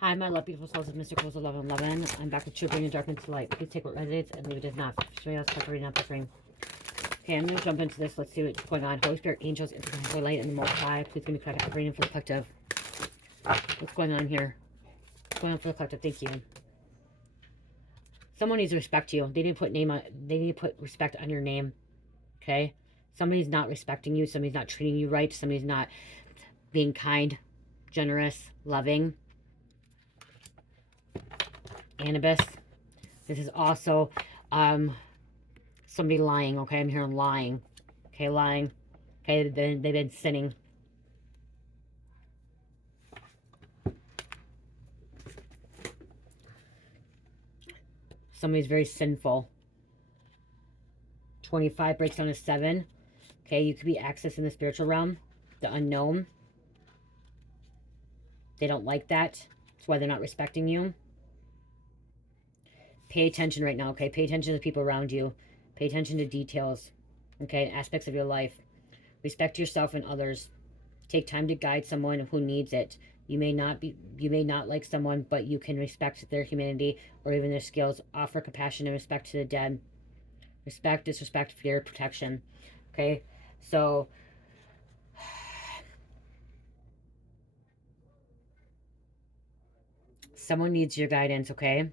Hi, my love, beautiful souls of mysticals of love and loving. I'm back with True Bringing Darkness to Light. Please take what resonates and leave it as not. Show you how to reading up this ring. Okay, I'm going to jump into this. Let's see what's going on. Holy Spirit, angels, interconnected light, and the Most High. Please give me correct reading for the collective. What's going on here? What's going on for the collective? Thank you. Someone needs to respect you. They didn't put name on. They need to put respect on your name. Okay. Somebody's not respecting you. Somebody's not treating you right. Somebody's not being kind, generous, loving. Anubis. This is also somebody lying. Okay, I'm hearing lying. Okay, lying. Okay, they've been sinning. Somebody's very sinful. 25 breaks down to 7. Okay, you could be accessing the spiritual realm, the unknown. They don't like that. That's why they're not respecting you. Pay attention right now, okay? Pay attention to the people around you. Pay attention to details, okay? Aspects of your life. Respect yourself and others. Take time to guide someone who needs it. You may not like someone, but you can respect their humanity or even their skills. Offer compassion and respect to the dead. Respect, disrespect, fear, protection. Okay? So someone needs your guidance, okay?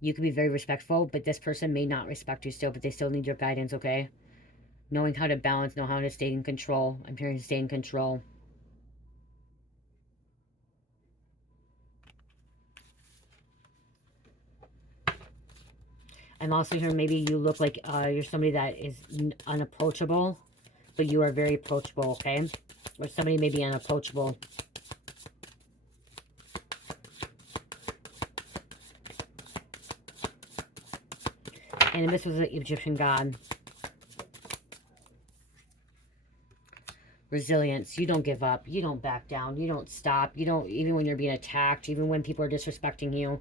You can be very respectful, but this person may not respect you still, but they still need your guidance, okay? Knowing how to balance, know how to stay in control. I'm hearing stay in control. I'm also hearing maybe you look like you're somebody that is unapproachable, but you are very approachable, okay? Or somebody may be unapproachable. And this was an Egyptian god. Resilience. You don't give up. You don't back down. You don't stop. You don't, even when you're being attacked, even when people are disrespecting you,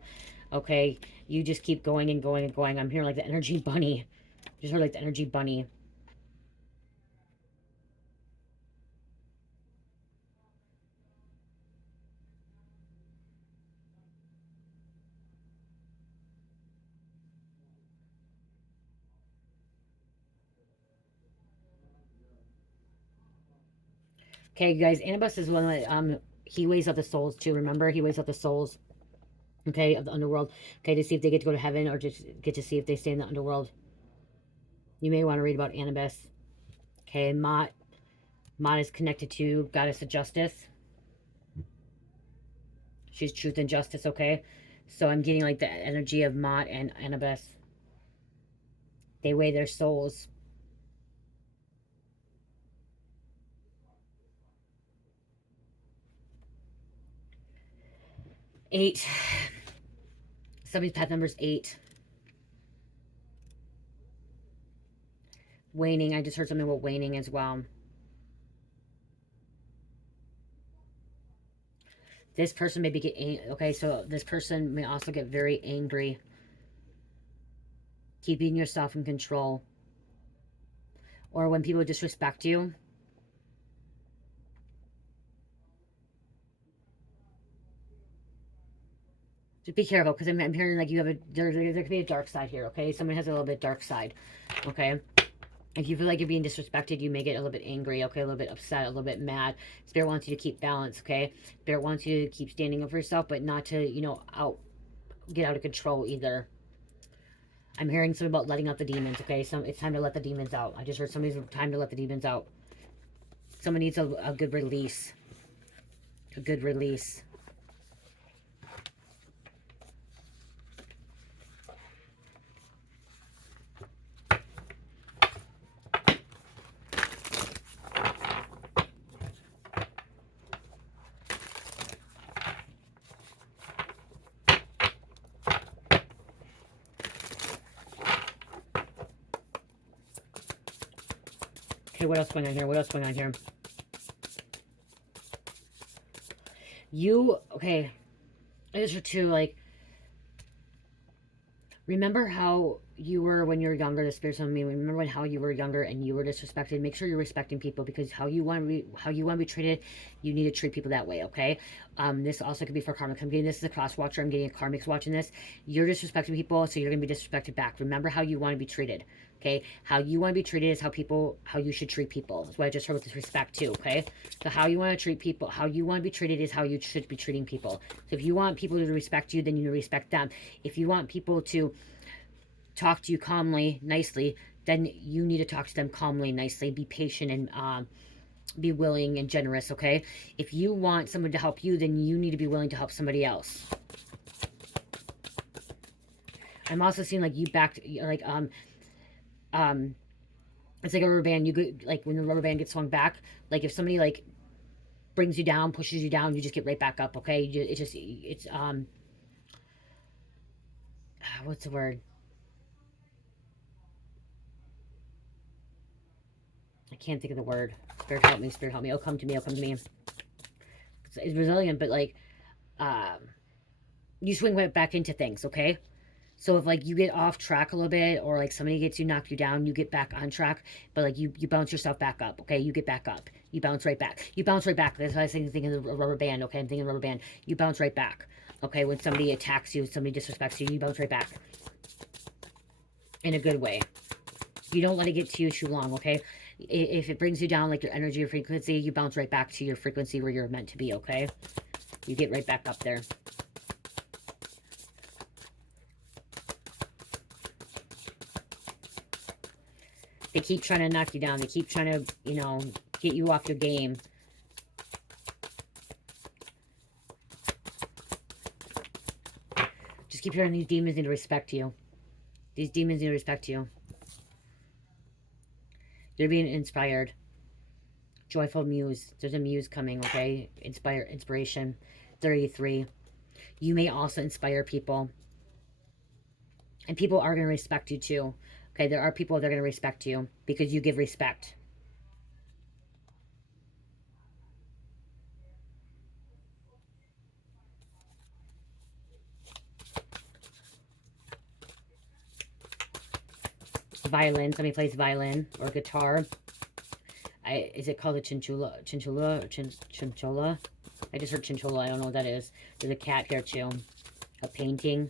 okay? You just keep going and going and going. I'm hearing like the energy bunny. Just heard like the energy bunny. Okay, guys, Anubis is one that, he weighs out the souls too. Remember, he weighs out the souls, okay, of the underworld. Okay, to see if they get to go to heaven or just get to see if they stay in the underworld. You may want to read about Anubis. Okay, Mott. Mott is connected to Goddess of Justice. She's truth and justice, okay? So I'm getting like the energy of Mott and Anubis. They weigh their souls. Eight. Somebody's path number is 8. Waning. I just heard something about waning as well. This person may be getting, okay, so this person may also get very angry. Keeping yourself in control. Or when people disrespect you. Just be careful, because I'm hearing like you have a, there could be a dark side here, okay? Someone has a little bit dark side, okay? If you feel like you're being disrespected, you may get a little bit angry, okay? A little bit upset, a little bit mad. Spirit wants you to keep balance, okay? Spirit wants you to keep standing up for yourself, but not to, you know, get out of control either. I'm hearing something about letting out the demons, okay? It's time to let the demons out. I just heard somebody's time to let the demons out. Someone needs a good release. A good release. Okay, what else going on here? What else going on here? You, okay, I just heard too, like, remember how you were when you were younger, the spirit's telling me, remember when how you were younger and you were disrespected. Make sure you're respecting people, because how you want to be treated, you need to treat people that way. Okay. This also could be for karmic. I'm getting this is a cross watcher. I'm getting a karmics watching this. You're disrespecting people, so you're gonna be disrespected back. Remember how you want to be treated. Okay, how you want to be treated is how you should treat people. That's what I just heard with this respect too. Okay, so how you want to treat people, how you want to be treated is how you should be treating people. So if you want people to respect you, then you respect them. If you want people to talk to you calmly, nicely, then you need to talk to them calmly, nicely. Be patient and be willing and generous, okay? If you want someone to help you, then you need to be willing to help somebody else. I'm also seeing like you backed, like, it's like a rubber band. You get, like, when the rubber band gets swung back, like if somebody like brings you down, pushes you down, you just get right back up, okay? It's what's the word? I can't think of the word. Spirit help me, spirit help me. Oh, come to me, oh, come to me. It's resilient, but like, you swing right back into things, okay? So if like you get off track a little bit, or like somebody gets you, knocked you down, you get back on track, but like you bounce yourself back up, okay? You get back up. You bounce right back. You bounce right back. That's why I was thinking of the rubber band, okay? I'm thinking rubber band. You bounce right back, okay? When somebody attacks you, somebody disrespects you, you bounce right back. In a good way. You don't let it get to you too long, okay? If it brings you down, like your energy or frequency, you bounce right back to your frequency where you're meant to be, okay? You get right back up there. They keep trying to knock you down. They keep trying to, you know, get you off your game. Just keep hearing these demons need to respect you. These demons need to respect you. You're being inspired. Joyful muse. There's a muse coming, okay? Inspiration. 33. You may also inspire people. And people are going to respect you too. Okay, there are people that are going to respect you because you give respect. Violin. Somebody plays violin or guitar. Is it called a chinchula? Chinchola? I just heard chinchola. I don't know what that is. There's a cat here too. A painting.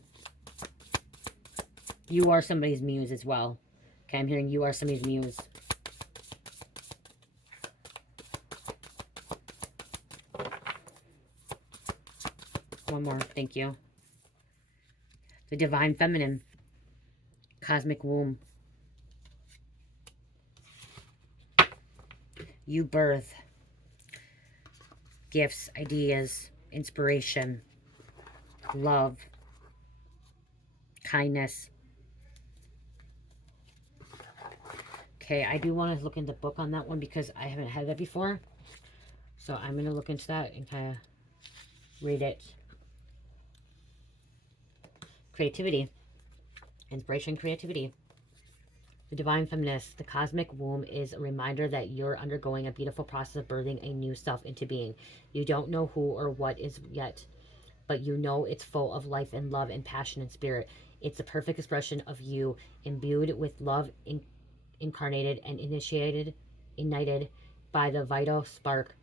You are somebody's muse as well. Okay, I'm hearing you are somebody's muse. One more. Thank you. The divine feminine. Cosmic womb. You birth. Gifts, ideas, inspiration, love, kindness. Okay, I do want to look into the book on that one because I haven't had that before. So I'm going to look into that and kind of read it. Creativity. Inspiration, creativity. The divine feminist, the cosmic womb, is a reminder that you're undergoing a beautiful process of birthing a new self into being. You don't know who or what is yet, but you know it's full of life and love and passion and spirit. It's a perfect expression of you, imbued with love, incarnated and ignited by the vital spark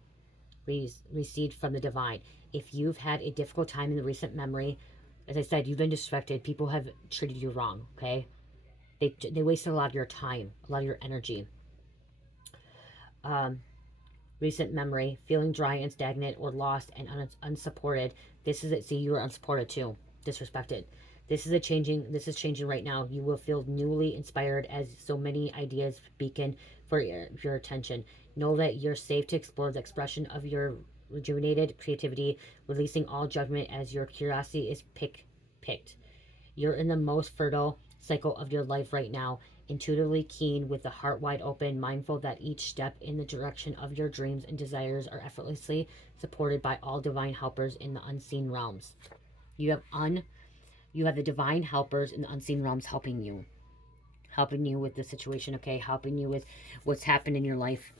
received from the divine. If you've had a difficult time in the recent memory, as I said, you've been distracted. People have treated you wrong, okay? They wasted a lot of your time, a lot of your energy. Recent memory, feeling dry and stagnant or lost and unsupported. This is it. See, you are unsupported too, disrespected. This is changing right now. You will feel newly inspired as so many ideas beacon for your attention. Know that you're safe to explore the expression of your rejuvenated creativity, releasing all judgment as your curiosity is picked. You're in the most fertile cycle of your life right now, intuitively keen with the heart wide open, mindful that each step in the direction of your dreams and desires are effortlessly supported by all divine helpers in the unseen realms. You have the divine helpers in the unseen realms helping you with the situation, okay? Helping you with what's happened in your life.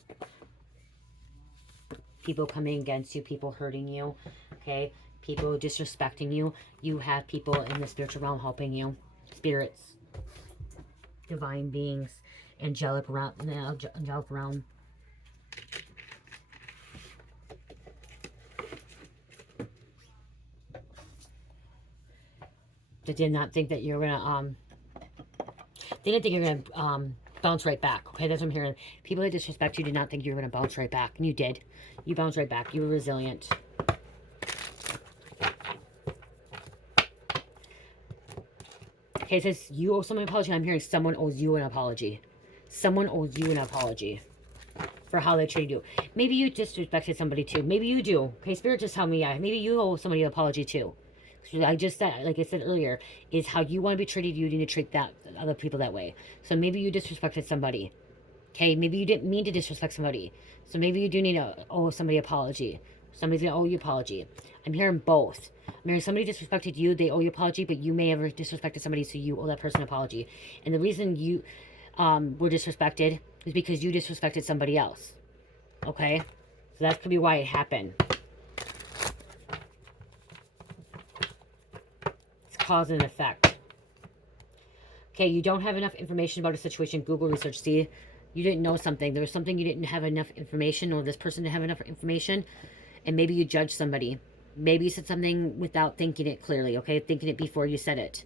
People coming against you, people hurting you, okay? People disrespecting you. You have people in the spiritual realm helping you. Spirits. divine beings, angelic realm, angelic realm. They did not think that you're gonna they didn't think you're gonna bounce right back. Okay, that's what I'm hearing. People that disrespect you did not think you were gonna bounce right back, and you did. You bounced right back. You were resilient. Okay, it says you owe someone an apology. I'm hearing someone owes you an apology. Someone owes you an apology for how they treated you. Maybe you disrespected somebody too. Maybe you do. Okay, Spirit just tell me, yeah, maybe you owe somebody an apology too. I just said, like I said earlier, is how you want to be treated, you need to treat that other people that way. So maybe you disrespected somebody. Okay, maybe you didn't mean to disrespect somebody. So maybe you do need to owe somebody an apology. Somebody's going to owe you an apology. I'm hearing both. I'm hearing somebody disrespected you, they owe you an apology, but you may have disrespected somebody, so you owe that person an apology. And the reason you were disrespected is because you disrespected somebody else. Okay? So that could be why it happened. It's cause and effect. Okay, you don't have enough information about a situation. Google research. See, you didn't know something. There was something you didn't have enough information, or this person didn't have enough information, and maybe you judged somebody. Maybe you said something without thinking it clearly, okay? Thinking it before you said it.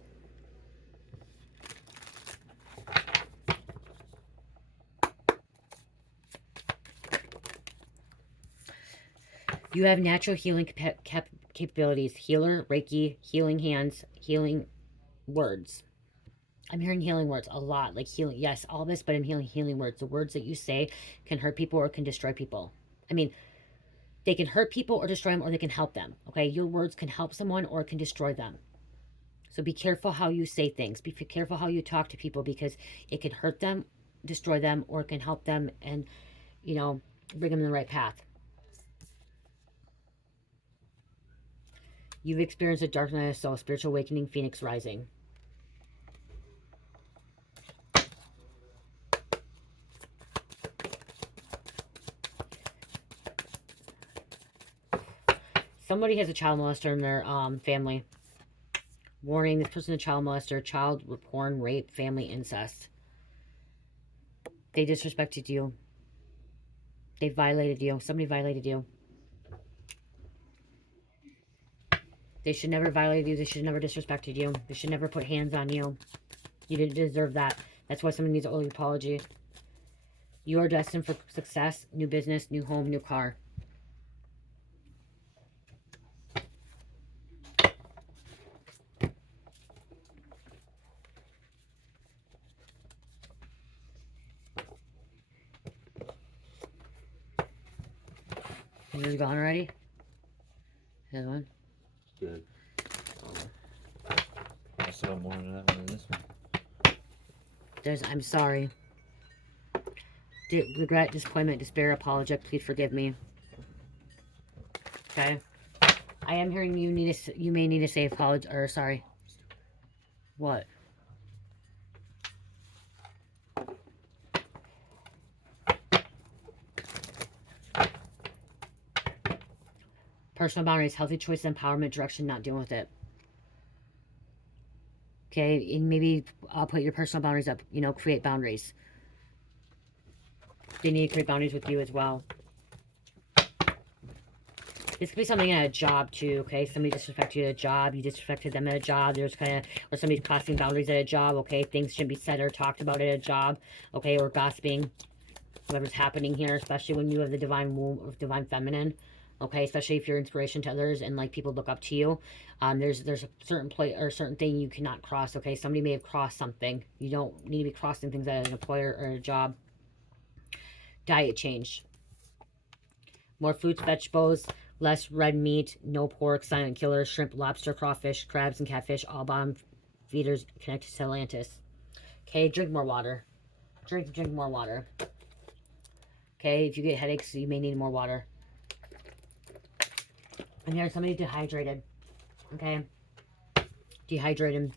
You have natural healing capabilities. Healer, Reiki, healing hands, healing words. I'm hearing healing words a lot. Like healing, yes, all this, but I'm hearing healing words. The words that you say can hurt people or can destroy people. I mean, they can hurt people or destroy them, or they can help them, okay? Your words can help someone or it can destroy them. So be careful how you say things. Be careful how you talk to people, because it can hurt them, destroy them, or it can help them and, you know, bring them in the right path. You've experienced a dark night of soul, spiritual awakening, phoenix rising. Somebody has a child molester in their family. Warning, this person is a child molester, child porn, rape, family incest. They disrespected you. They violated you. Somebody violated you. They should never violate you. They should never disrespected you. They should never put hands on you. You didn't deserve that. That's why somebody needs an early apology. You are destined for success, new business, new home, new car. Is it gone already? The other one? Good. I saw more than that one than this one. I'm sorry. Regret, disappointment, despair, apologize, please forgive me. Okay? I am hearing you may need to say apology, or sorry. What? Personal boundaries, healthy choice, empowerment, direction, not dealing with it. Okay, and maybe I'll put your personal boundaries up, you know, create boundaries. They need to create boundaries with you as well. This could be something at a job too, okay? Somebody disrespected you at a job, you disrespected them at a job, there's kind of, or somebody's crossing boundaries at a job, okay? Things shouldn't be said or talked about at a job, okay? Or gossiping, whatever's happening here, especially when you have the divine womb of divine feminine, okay? Especially if you're inspiration to others and like people look up to you. There's a certain place or a certain thing you cannot cross, okay? Somebody may have crossed something. You don't need to be crossing things at an employer or a job. Diet change. More fruits, vegetables, less red meat, no pork, silent killers, shrimp, lobster, crawfish, crabs, and catfish, all bottom feeders connected to Atlantis. Okay, drink more water. Drink more water. Okay, if you get headaches, you may need more water. And here's somebody dehydrated. Okay, dehydrated.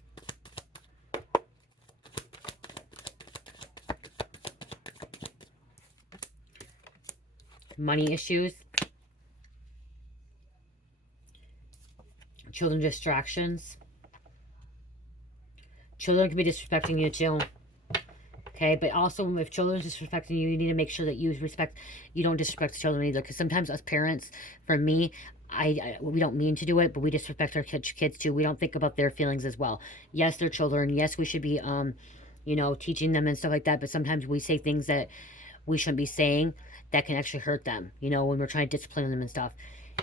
Money issues. Children distractions. Children can be disrespecting you too. Okay, but also if children are disrespecting you, you need to make sure that you don't disrespect children either. Because sometimes us parents, for me, we don't mean to do it, but we disrespect our kids too. We don't think about their feelings as well. Yes, they're children. Yes, we should be, teaching them and stuff like that. But sometimes we say things that we shouldn't be saying that can actually hurt them. When we're trying to discipline them and stuff.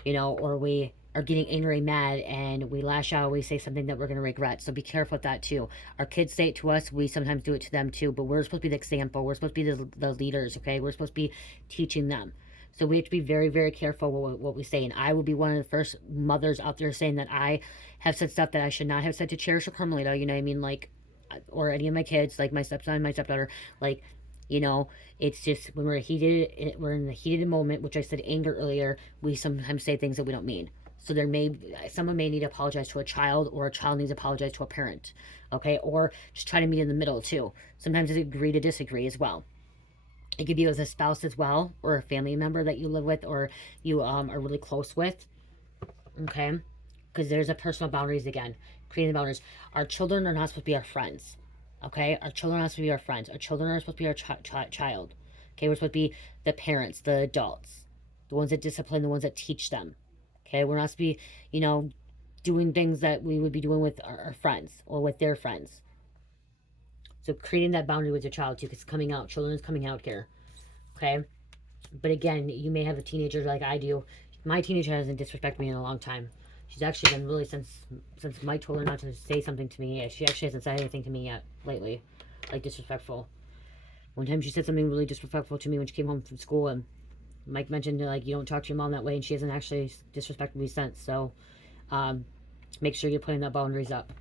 Or we are getting angry, mad, and we lash out. We say something that we're going to regret. So be careful with that too. Our kids say it to us. We sometimes do it to them too. But we're supposed to be the example. We're supposed to be the leaders. Okay, we're supposed to be teaching them. So we have to be very, very careful what we say. And I will be one of the first mothers out there saying that I have said stuff that I should not have said to Cherish or Carmelita. You know what I mean? Like, or any of my kids, like my stepson, my stepdaughter. Like, it's just when we're in the heated moment, which I said anger earlier, we sometimes say things that we don't mean. So someone may need to apologize to a child, or a child needs to apologize to a parent. Okay, or just try to meet in the middle too. Sometimes it's agree to disagree as well. It could be with a spouse as well, or a family member that you live with, or you are really close with. Okay, because there's a personal boundaries again. Creating the boundaries. Our children are not supposed to be our friends. Okay, our children are not supposed to be our friends. Our children are supposed to be our child. Okay, we're supposed to be the parents, the adults, the ones that discipline, the ones that teach them. Okay, we're not supposed to be, doing things that we would be doing with our friends or with their friends. So creating that boundary with your child too, because children is coming out here. Okay, but again, you may have a teenager like I do. My teenager hasn't disrespected me in a long time. She's actually been really, since Mike told her not to say something to me. She actually hasn't said anything to me yet lately, like disrespectful. One time she said something really disrespectful to me when she came home from school, and Mike mentioned like, you don't talk to your mom that way, and she hasn't actually disrespected me since. So make sure you're putting the boundaries up.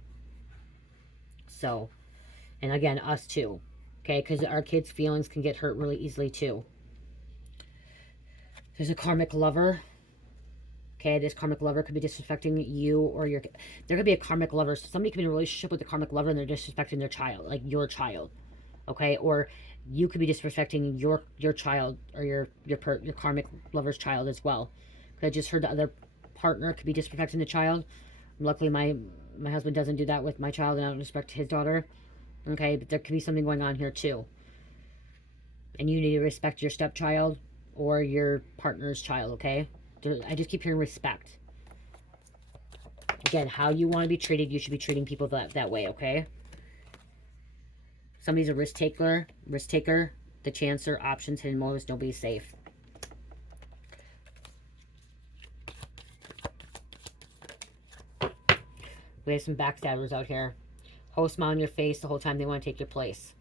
So, and again, us too, okay, because our kids' feelings can get hurt really easily too. There's a karmic lover. Okay, this karmic lover could be disrespecting you, or there could be a karmic lover. So somebody could be in a relationship with a karmic lover and they're disrespecting their child, like your child. Okay, or you could be disrespecting your child, or your karmic lover's child as well. I just heard the other partner could be disrespecting the child. Luckily, my husband doesn't do that with my child, and I don't respect his daughter. Okay, but there could be something going on here too. And you need to respect your stepchild or your partner's child. Okay. I just keep hearing respect. Again, how you want to be treated, you should be treating people that way, okay? Somebody's a risk taker, the chancer, options, hidden motives, nobody's safe. We have some backstabbers out here. Whole smile on your face the whole time they want to take your place.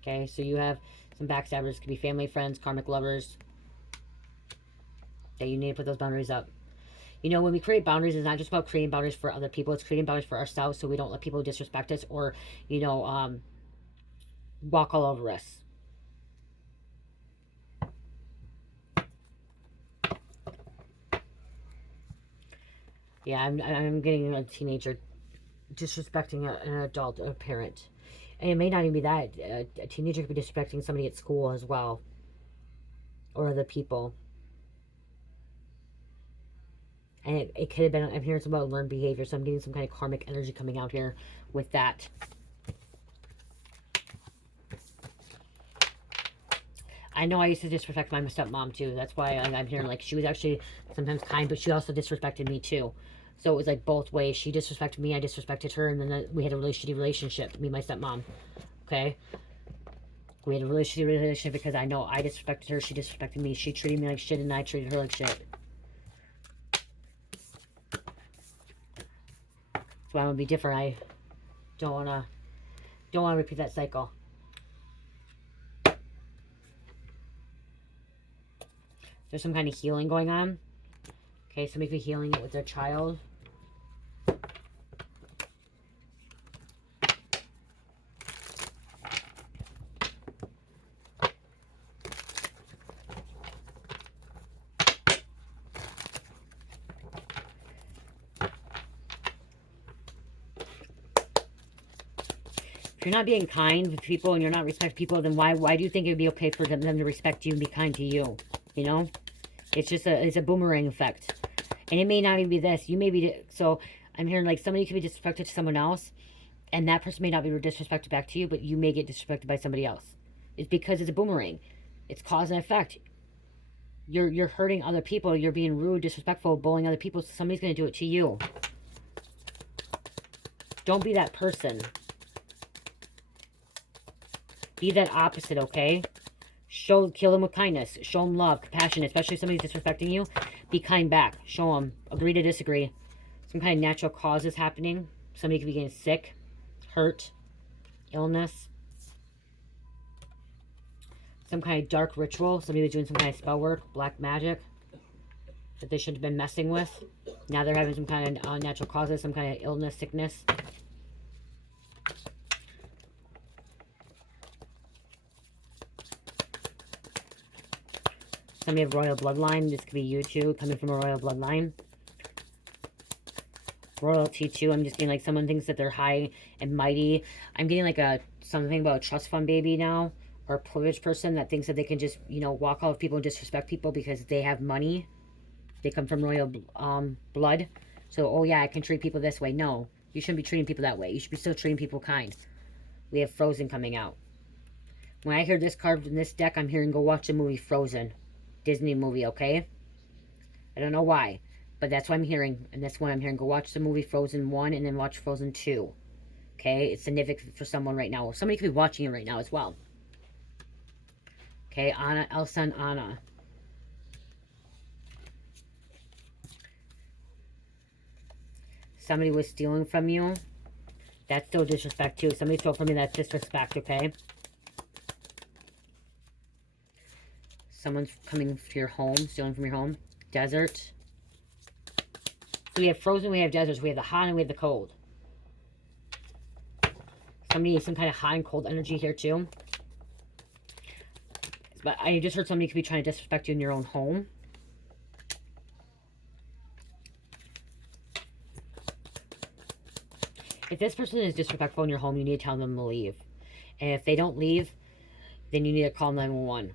Okay, so you have some backstabbers. Could be family, friends, karmic lovers. That you need to put those boundaries up. When we create boundaries, it's not just about creating boundaries for other people. It's creating boundaries for ourselves, so we don't let people disrespect us or, walk all over us. Yeah, I'm getting a teenager disrespecting an adult, a parent. And it may not even be that. A teenager could be disrespecting somebody at school as well. Or other people. And it could have been, I'm hearing some about learned behavior, so I'm getting some kind of karmic energy coming out here with that. I know I used to disrespect my stepmom too. That's why I'm hearing like she was actually sometimes kind, but she also disrespected me too. So it was like both ways. She disrespected me, I disrespected her, and then we had a really shitty relationship, me and my stepmom. Okay? We had a really shitty relationship because I know I disrespected her, she disrespected me. She treated me like shit, and I treated her like shit. So I want to be different. I don't want to repeat that cycle. There's some kind of healing going on. Okay, somebody could be healing it with their child. If you're not being kind with people and you're not respecting people, then why do you think it would be okay for them to respect you and be kind to you? It's just it's a boomerang effect. And it may not even be this. You may be, so I'm hearing like somebody could be disrespected to someone else. And that person may not be disrespected back to you, but you may get disrespected by somebody else. It's because it's a boomerang. It's cause and effect. You're hurting other people. You're being rude, disrespectful, bullying other people. So somebody's going to do it to you. Don't be that person. Be that opposite, okay? Kill them with kindness. Show them love, compassion, especially if somebody's disrespecting you. Be kind back. Show them. Agree to disagree. Some kind of natural causes happening. Somebody could be getting sick, hurt, illness. Some kind of dark ritual. Somebody was doing some kind of spell work, black magic that they shouldn't have been messing with. Now they're having some kind of natural causes, some kind of illness, sickness. Somebody of royal bloodline. This could be you too, coming from a royal bloodline. Royalty too. I'm just getting like someone thinks that they're high and mighty. I'm getting like something about a trust fund baby now. Or a privileged person that thinks that they can just, you know, walk off people and disrespect people because they have money. They come from royal blood. So, oh yeah, I can treat people this way. No, you shouldn't be treating people that way. You should be still treating people kind. We have Frozen coming out. When I hear this card in this deck, I'm hearing go watch the movie Frozen. Disney movie, okay? I don't know why, but that's what I'm hearing. And that's what I'm hearing. Go watch the movie Frozen 1 and then watch Frozen 2. Okay? It's significant for someone right now. Somebody could be watching it right now as well. Okay, Anna, Elsa, and Anna. Somebody was stealing from you. That's still disrespect too. Somebody stole from you, that's disrespect, okay? Someone's coming to your home, stealing from your home. Desert. So we have frozen, we have deserts. We have the hot and we have the cold. Somebody needs some kind of hot and cold energy here too. But I just heard somebody could be trying to disrespect you in your own home. If this person is disrespectful in your home, you need to tell them to leave. And if they don't leave, then you need to call 911.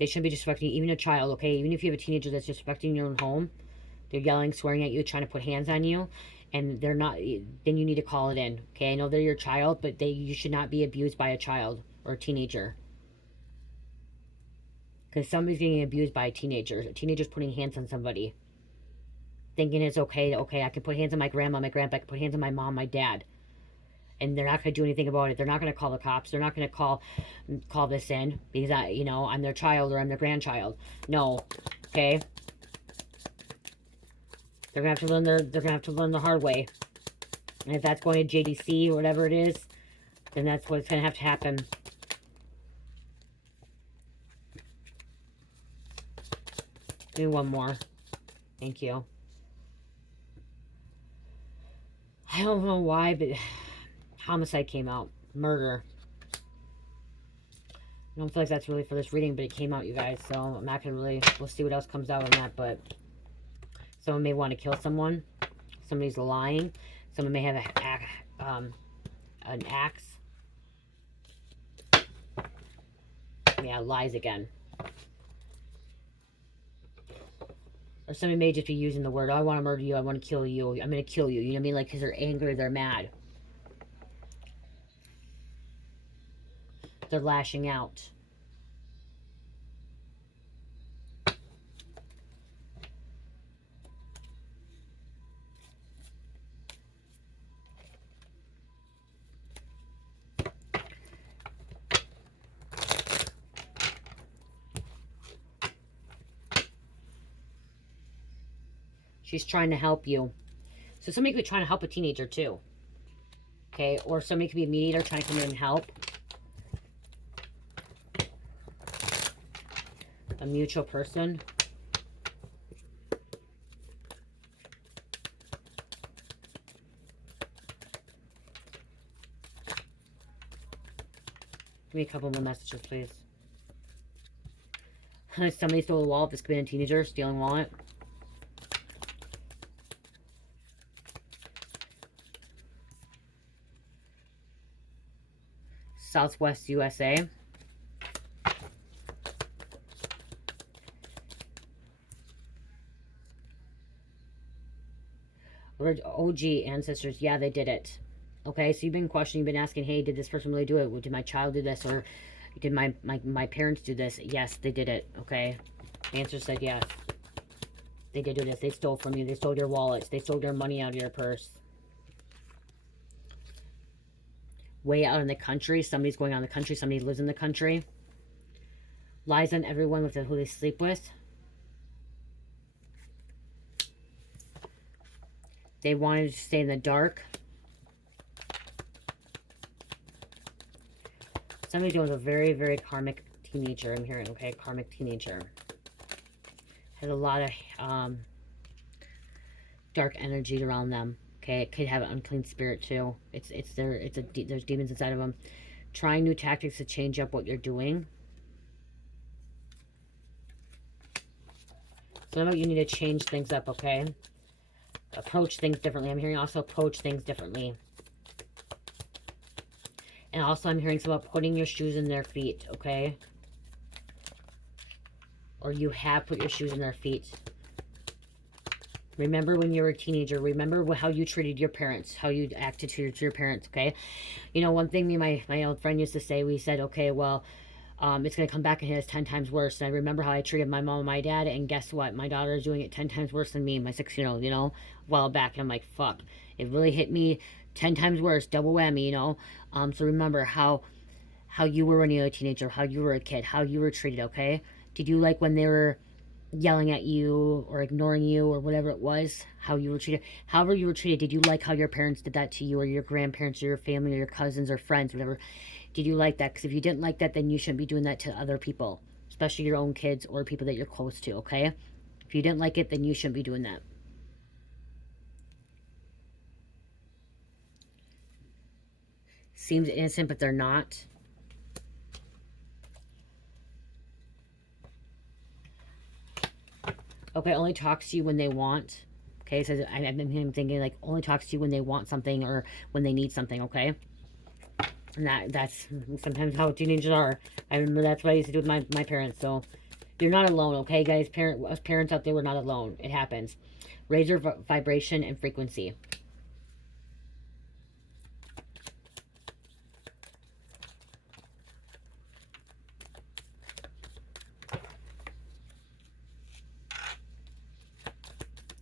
They shouldn't be disrespecting even a child, okay? Even if you have a teenager that's disrespecting your own home, they're yelling, swearing at you, trying to put hands on you, and they're not, then you need to call it in, okay? I know they're your child, but you should not be abused by a child or a teenager. Because somebody's getting abused by a teenager. A teenager's putting hands on somebody. Thinking it's okay, I can put hands on my grandma, my grandpa, I can put hands on my mom, my dad. And they're not going to do anything about it. They're not going to call the cops. They're not going to call this in because I'm their child or I'm their grandchild. No, okay? They're going to have to learn the hard way. And if that's going to JDC or whatever it is, then that's what's going to have to happen. Give me one more. Thank you. I don't know why, but homicide came out. Murder. I don't feel like that's really for this reading, but it came out, you guys. So I'm not going to really... We'll see what else comes out on that, but... Someone may want to kill someone. Somebody's lying. Someone may have an axe. Yeah, lies again. Or somebody may just be using the word, oh, I want to murder you, I want to kill you, I'm going to kill you. You know what I mean? Like, because they're angry, they're mad. They're lashing out. She's trying to help you. So somebody could be trying to help a teenager too. Okay, or somebody could be a mediator trying to come in and help. A mutual person. Give me a couple more messages, please. Somebody stole a wallet. This could be a teenager stealing a wallet. Southwest USA. OG ancestors. Yeah, they did it. Okay, so you've been questioning, you've been asking, hey, did this person really do it? Did my child do this? Or did my parents do this? Yes, they did it. Okay, answer said yes. They did do this. They stole from you. They stole your wallets. They stole your money out of your purse. Way out in the country. Somebody's going out in the country. Somebody lives in the country. Lies on everyone with who they sleep with. They wanted to stay in the dark. Somebody dealing with a very, very karmic teenager, I'm hearing, okay? Karmic teenager. Has a lot of dark energy around them, okay? It could have an unclean spirit, too. There's demons inside of them. Trying new tactics to change up what you're doing. So you need to change things up, okay? Approach things differently. I'm hearing also approach things differently. And also I'm hearing something about putting your shoes in their feet, okay? Or you have put your shoes in their feet. Remember when you were a teenager. Remember how you treated your parents. How you acted to your parents, okay? You know, one thing me and my old friend used to say, we said, okay, well, it's going to come back and hit us 10 times worse. And I remember how I treated my mom and my dad. And guess what? My daughter is doing it 10 times worse than me, my 6-year-old, you know, a while back. And I'm like, fuck. It really hit me 10 times worse. Double whammy, you know. So remember how you were when you were a teenager. How you were a kid. How you were treated, okay? Did you like when they were yelling at you or ignoring you or whatever it was? How you were treated? However you were treated. Did you like how your parents did that to you or your grandparents or your family or your cousins or friends, whatever? Did you like that? Because if you didn't like that, then you shouldn't be doing that to other people, especially your own kids or people that you're close to, okay? If you didn't like it, then you shouldn't be doing that. Seems innocent, but they're not. Okay, only talks to you when they want. Okay, so I've been thinking, like, only talks to you when they want something or when they need something, okay? And that's sometimes how teenagers are. I remember that's what I used to do with my parents. So you're not alone, okay, guys? Us parents out there, we're not alone. It happens. Raise your vibration and frequency.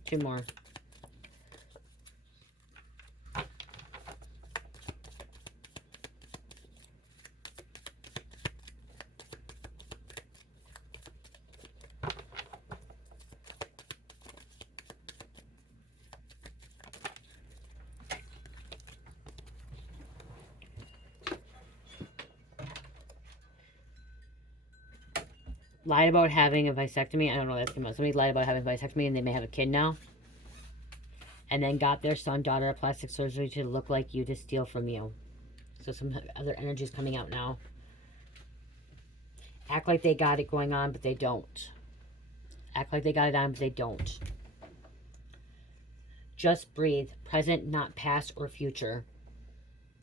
Two more. Lied about having a vasectomy. I don't know what that's about. Somebody lied about having a vasectomy and they may have a kid now. And then got their son, daughter, plastic surgery to look like you, to steal from you. So some other energy is coming out now. Act like they got it going on, but they don't. Act like they got it on, but they don't. Just breathe. Present, not past or future.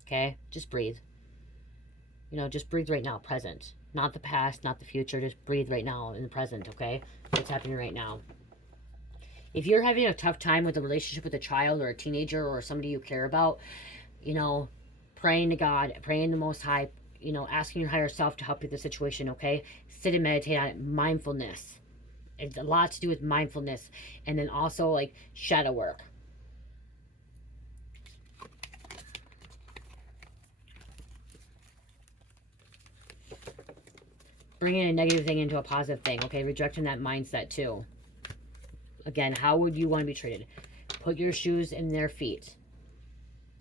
Okay? Just breathe. You know, just breathe right now. Present. Not the past, not the future. Just breathe right now in the present, okay? What's happening right now. If you're having a tough time with a relationship with a child or a teenager or somebody you care about, you know, praying to God, praying to the Most High, you know, asking your higher self to help you with the situation, okay? Sit and meditate on it. Mindfulness. It's a lot to do with mindfulness. And then also, like, shadow work. Bringing a negative thing into a positive thing, okay? Rejecting that mindset, too. Again, how would you want to be treated? Put your shoes in their feet.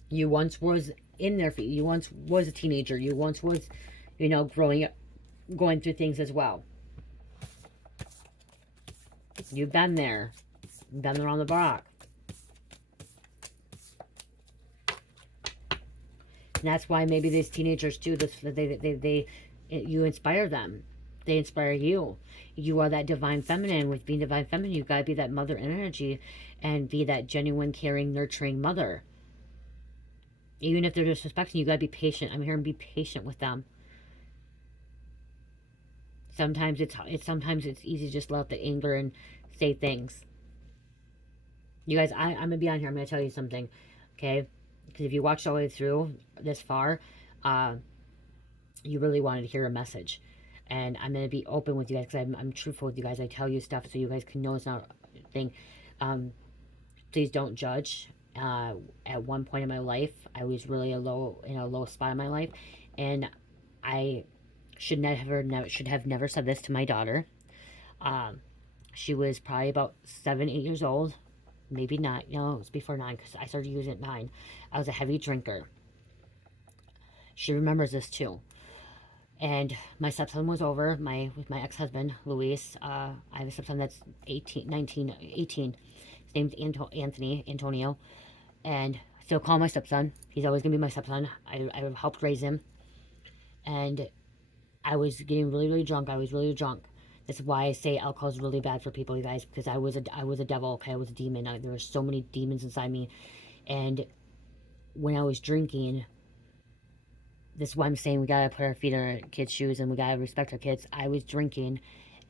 You once was in their feet. You once was a teenager. You once was, you know, growing up, going through things as well. You've been there. You've been around the block. And that's why maybe these teenagers too, you inspire them. They inspire you. You are that divine feminine. With being divine feminine, you've got to be that mother energy and be that genuine, caring, nurturing mother. Even if they're disrespecting, you got to be patient. I'm hearing be patient with them. Sometimes it's easy to just let out the anger and say things. You guys, I'm going to be on here. I'm going to tell you something. Okay? Because if you watched all the way through this far, you really wanted to hear a message. And I'm going to be open with you guys because I'm truthful with you guys. I tell you stuff so you guys can know it's not a thing. Please don't judge. At one point in my life, I was really in a low spot in my life, and I should have never said this to my daughter. She was probably about 7, 8 years old, maybe not. No, it was before 9 because I started using it at 9. I was a heavy drinker. She remembers this too. And my stepson was over with my ex-husband Luis. I have a stepson that's 18, 19, 18. His name's Antonio, and I still call him my stepson. He's always gonna be my stepson. I helped raise him, and I was getting really, really drunk. I was really drunk. That's why I say alcohol is really bad for people, you guys, because I was a devil. Okay, I was a demon. There were so many demons inside me, and when I was drinking, this is why I'm saying we gotta put our feet in our kids' shoes and we gotta respect our kids. I was drinking,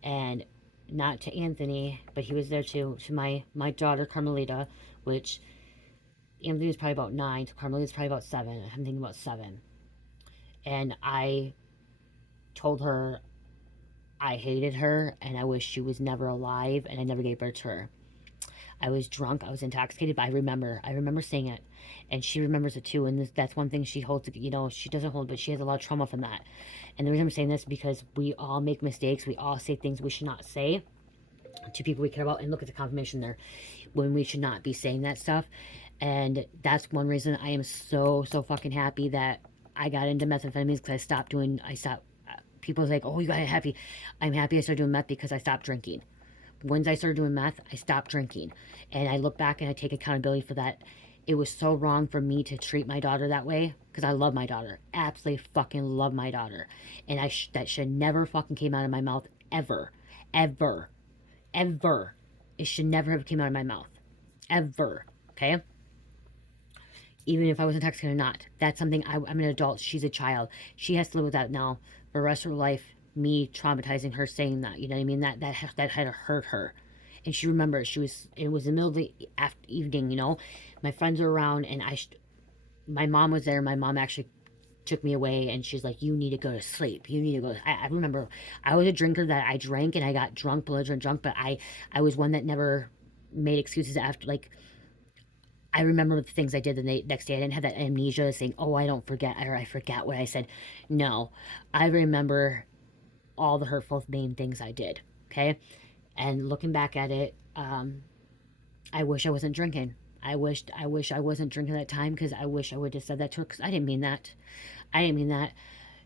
and not to Anthony, but he was there too. To my daughter Carmelita, which Anthony was probably about 9, so Carmelita was probably about 7. I'm thinking about 7, and I told her I hated her and I wish she was never alive, and I never gave birth to her. I was drunk, I was intoxicated, but I remember saying it, and she remembers it too. And that's one thing she holds. She doesn't hold, but she has a lot of trauma from that. And the reason I'm saying this is because we all make mistakes. We all say things we should not say to people we care about. And look at the confirmation there, when we should not be saying that stuff. And that's one reason I am so fucking happy that I got into methamphetamines, because I stopped. People's like, oh, you got happy. I'm happy I started doing meth because I stopped drinking. Once I started doing meth, I stopped drinking. And I look back and I take accountability for that. It was so wrong for me to treat my daughter that way, because I love my daughter. Absolutely fucking love my daughter. And that should never fucking came out of my mouth, ever. Ever. Ever. It should never have came out of my mouth. Ever. Okay? Even if I was intoxicated or not. That's something, I'm an adult. She's a child. She has to live with that now for the rest of her life. Me traumatizing her, saying that, you know what I mean? That had to hurt her. And she remembers, it was the middle of the evening, my friends were around, and my mom was there. My mom actually took me away, and she's like, you need to go to sleep. You need to go. I remember I was a drinker, that I drank and I got drunk, belligerent drunk, but I was one that never made excuses after, like, I remember the things I did the next day. I didn't have that amnesia saying, oh, I don't forget, or I forgot what I said. No, I remember all the hurtful main things I did. Okay. And looking back at it, I wish I wasn't drinking. I wish I wasn't drinking at that time, because I wish I would have said that to her, because I didn't mean that. I didn't mean that.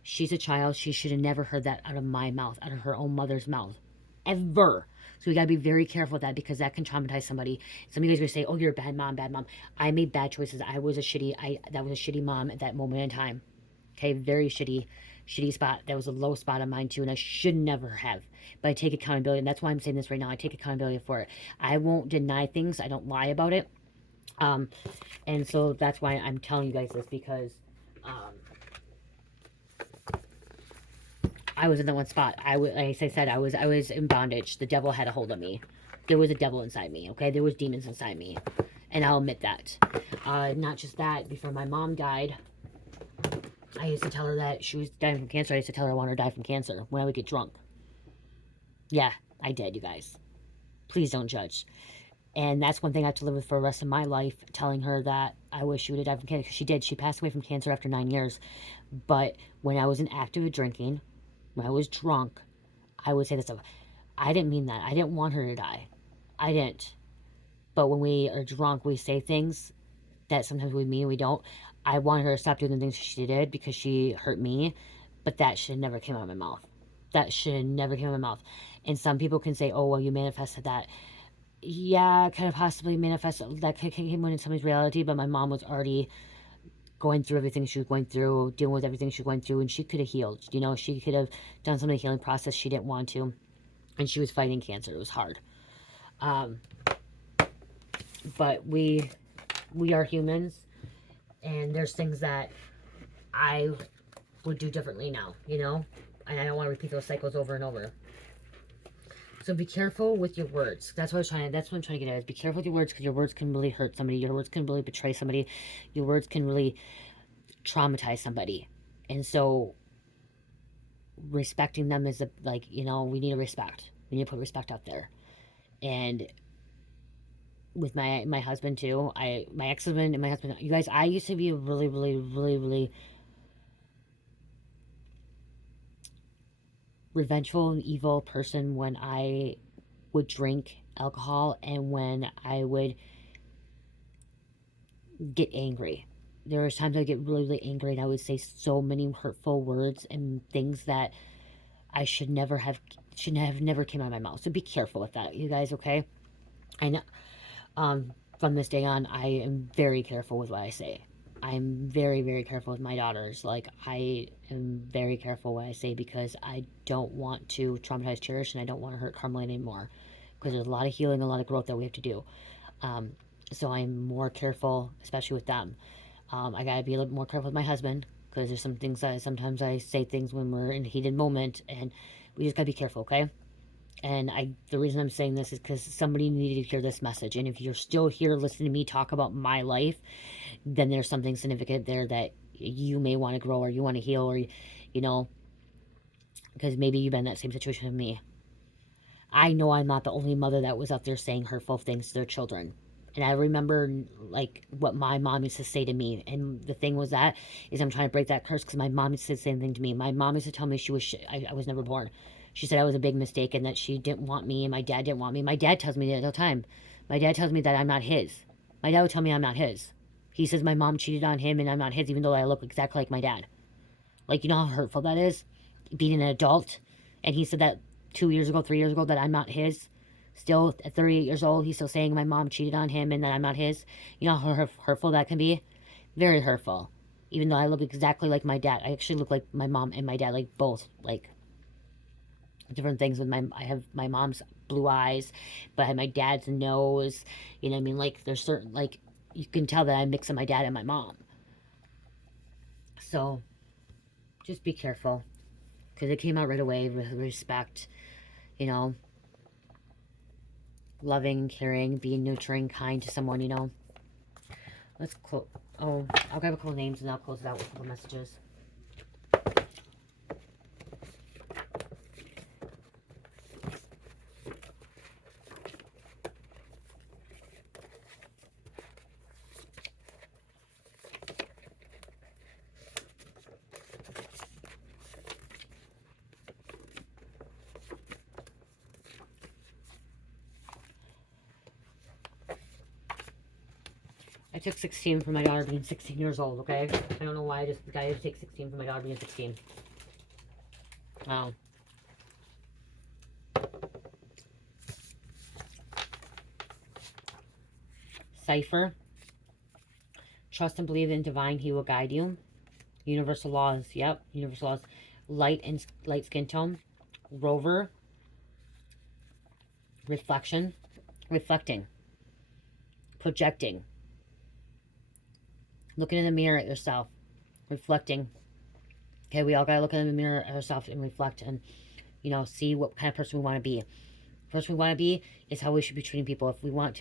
She's a child. She should have never heard that out of my mouth, out of her own mother's mouth. Ever. So we got to be very careful with that, because that can traumatize somebody. Some of you guys will say, oh, you're a bad mom, bad mom. I made bad choices. That was a shitty mom at that moment in time. Okay, very shitty spot. That was a low spot of mine too, and I should never have. But I take accountability, and that's why I'm saying this right now. I take accountability for it. I won't deny things. I don't lie about it. And so that's why I'm telling you guys this, because I was in that one spot. Like I said, I was in bondage. The devil had a hold of me. There was a devil inside me. Okay, there was demons inside me, and I'll admit that. Not just that. Before my mom died, I used to tell her that she was dying from cancer. I used to tell her I wanted her to die from cancer when I would get drunk. Yeah, I did, you guys. Please don't judge. And that's one thing I have to live with for the rest of my life, telling her that I wish she would have died from cancer, because she did. She passed away from cancer after 9 years. But when I was in active drinking, when I was drunk, I would say this stuff. I didn't mean that. I didn't want her to die. I didn't. But when we are drunk, we say things that sometimes we mean, we don't. I wanted her to stop doing the things she did because she hurt me, but that should have never came out of my mouth. That should have never came out of my mouth. And some people can say, oh, well, you manifested that. Yeah, kind of possibly manifested. That came in somebody's reality, but my mom was already going through everything she was going through, dealing with everything she was going through, and she could have healed. She could have done some of the healing process. She didn't want to, and she was fighting cancer. It was hard. But we are humans, and there's things that I would do differently now, and I don't want to repeat those cycles over and over. So be careful with your words. That's what I'm trying to get at, is be careful with your words, because your words can really hurt somebody. Your words can really betray somebody. Your words can really traumatize somebody. And so respecting them is we need to respect. We need to put respect out there. And with my husband too, my ex-husband and my husband, you guys, I used to be a really, really, really, really revengeful and evil person when I would drink alcohol and when I would get angry. There was times I get really, really angry, and I would say so many hurtful words and things that I should never came out of my mouth. So be careful with that, you guys, okay? I know from this day on, I am very careful with what I say. I'm very, very careful with my daughters. Like, I am very careful what I say, because I don't want to traumatize Cherish, and I don't want to hurt Carmelina anymore, because there's a lot of healing, a lot of growth that we have to do. So I'm more careful, especially with them. I gotta be a little more careful with my husband, because there's some things that sometimes I say things when we're in a heated moment, and we just gotta be careful, okay? And the reason I'm saying this is because somebody needed to hear this message. And if you're still here listening to me talk about my life, then there's something significant there that you may want to grow, or you want to heal, or, because maybe you've been in that same situation with me. I know I'm not the only mother that was out there saying hurtful things to their children. And I remember, like, what my mom used to say to me. And the thing was that, is I'm trying to break that curse, because my mom used to say the same thing to me. My mom used to tell me I was never born. She said I was a big mistake, and that she didn't want me, and my dad didn't want me. My dad tells me that all the time. My dad tells me that I'm not his. My dad would tell me I'm not his. He says my mom cheated on him, and I'm not his, even though I look exactly like my dad. Like, you know how hurtful that is? Being an adult. And he said that 2 years ago, 3 years ago, that I'm not his. Still, at 38 years old, he's still saying my mom cheated on him and that I'm not his. You know how hurtful that can be? Very hurtful. Even though I look exactly like my dad. I actually look like my mom and my dad, like both. Like, different things with I have my mom's blue eyes, but I have my dad's nose. You know what I mean? Like, there's certain, like, you can tell that I'm mixing my dad and my mom. So, just be careful. Because it came out right away with respect, loving, caring, being nurturing, kind to someone, Let's close. Oh, I'll grab a couple names and I'll close it out with a couple messages. I took 16 for my daughter being 16 years old, okay? I don't know why I just decided to take 16 for my daughter being 16. Wow. Cipher. Trust and believe in divine, he will guide you. Universal laws, yep, universal laws. Light skin tone. Rover. Reflection. Reflecting. Projecting. Looking in the mirror at yourself. Reflecting. Okay, we all gotta look in the mirror at ourselves and reflect and, see what kind of person we want to be. The person we want to be is how we should be treating people. If we want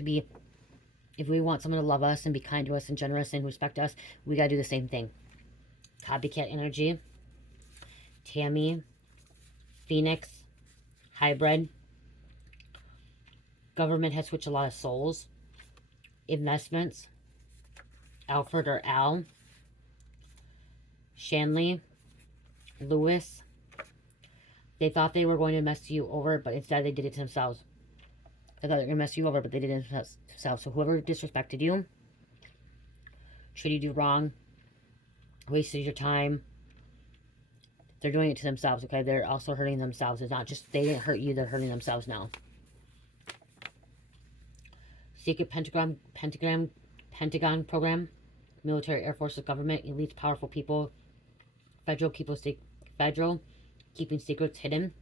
someone to love us and be kind to us and generous and respect us, we gotta do the same thing. Copycat energy. Tammy. Phoenix. Hybrid. Government has switched a lot of souls. Investments. Alfred or Al. Shanley. Lewis. They thought they were going to mess you over, but instead they did it to themselves. They thought they were going to mess you over, but they did it to themselves. So whoever disrespected you, treated you wrong, wasted your time, they're doing it to themselves, okay? They're also hurting themselves. It's not just they didn't hurt you, they're hurting themselves now. Secret Pentagon program, military, air forces, government, elites, powerful people, federal, keeping secrets hidden.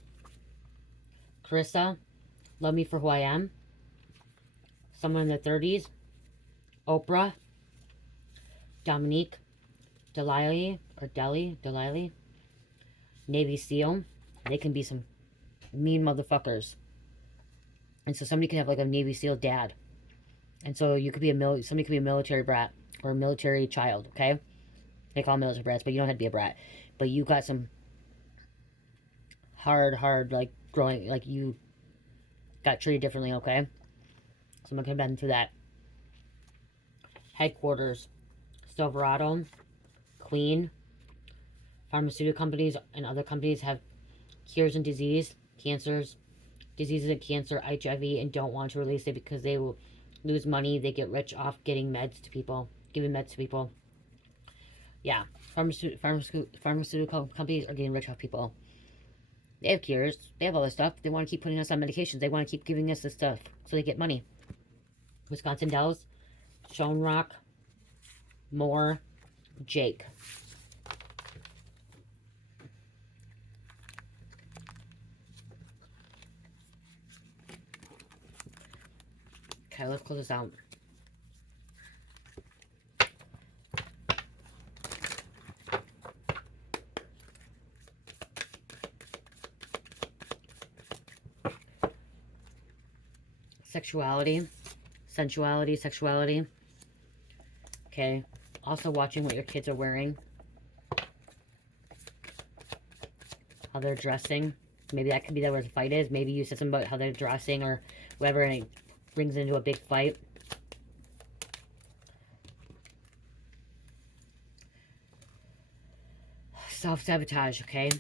Carissa, love me for who I am. Someone in their 30s. Oprah. Dominique. Deliley. Navy SEAL. They can be some mean motherfuckers. And so somebody can have like a Navy SEAL dad. And so you could be somebody could be a military brat or a military child, okay? They call them military brats, but you don't have to be a brat. But you got some hard, like, growing, like, you got treated differently, okay? Someone could have been through that. Headquarters, Silverado, Queen, pharmaceutical companies and other companies have cures and diseases and cancer, HIV, and don't want to release it because they will lose money. They get rich off giving meds to people. Yeah, pharmaceutical companies are getting rich off people. They have cures. They have all this stuff. They want to keep putting us on medications. They want to keep giving us this stuff so they get money. Wisconsin Dells, Stone Rock, Moore, Jake. Okay, let's close this out. Sexuality, sensuality, sexuality. Okay. Also watching what your kids are wearing. How they're dressing. Maybe that could be where the fight is. Maybe you said something about how they're dressing or whatever, and it brings it into a big fight. Self-sabotage, okay?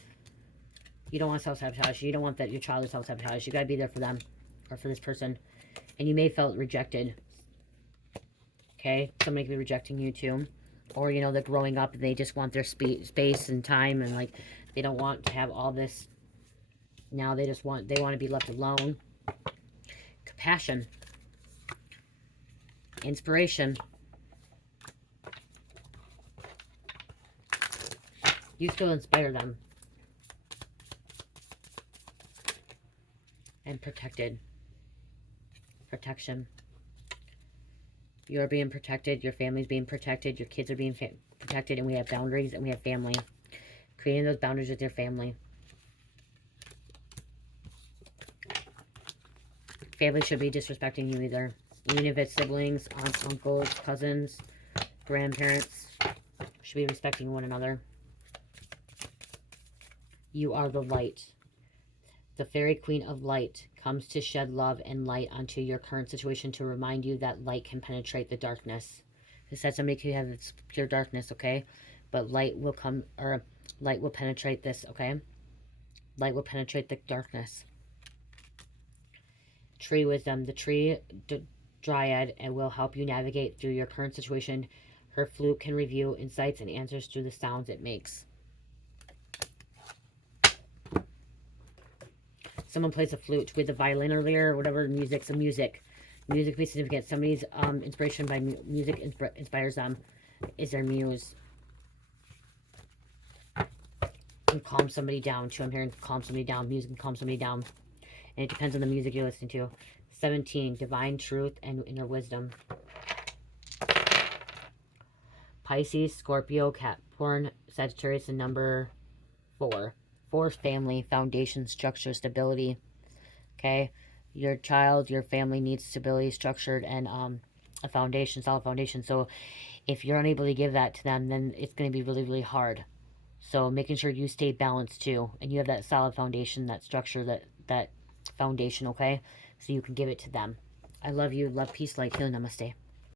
You don't want self-sabotage. You don't want that your child is self-sabotage. You gotta be there for them or for this person. And you may have felt rejected. Okay? Somebody could be rejecting you too. Or, you know, they're growing up and they just want their space and time, and like they don't want to have all this. Now they want to be left alone. Compassion. Inspiration. You still inspire them. And protected. Protection. You're being protected. Your family's being protected. Your kids are being protected. And we have boundaries and we have family. Creating those boundaries with your family. Family should be disrespecting you either. Even if it's siblings, aunts, uncles, cousins, grandparents. Should be respecting one another. You are the light. The fairy queen of light comes to shed love and light onto your current situation to remind you that light can penetrate the darkness. It said somebody could have this pure darkness, okay? But light will come, or light will penetrate this, okay? Light will penetrate the darkness. Tree wisdom. The tree dryad and will help you navigate through your current situation. Her flute can review insights and answers through the sounds it makes. Someone plays a flute with a violin earlier, or whatever. Music can be significant. Somebody's inspiration by music inspires them. Is their muse. And calm somebody down too. I'm hearing calm somebody down. Music can calm somebody down. And it depends on the music you're listening to. 17, divine truth and inner wisdom. Pisces, Scorpio, Capricorn, Sagittarius, and number 4. 4, family, foundation, structure, stability. Okay, your child, your family needs stability, structured, and a foundation, solid foundation. So if you're unable to give that to them, then it's going to be really, really hard. So making sure you stay balanced too, and you have that solid foundation, that structure, that foundation, okay? So you can give it to them. I love you. Love, peace, light, healing. Namaste.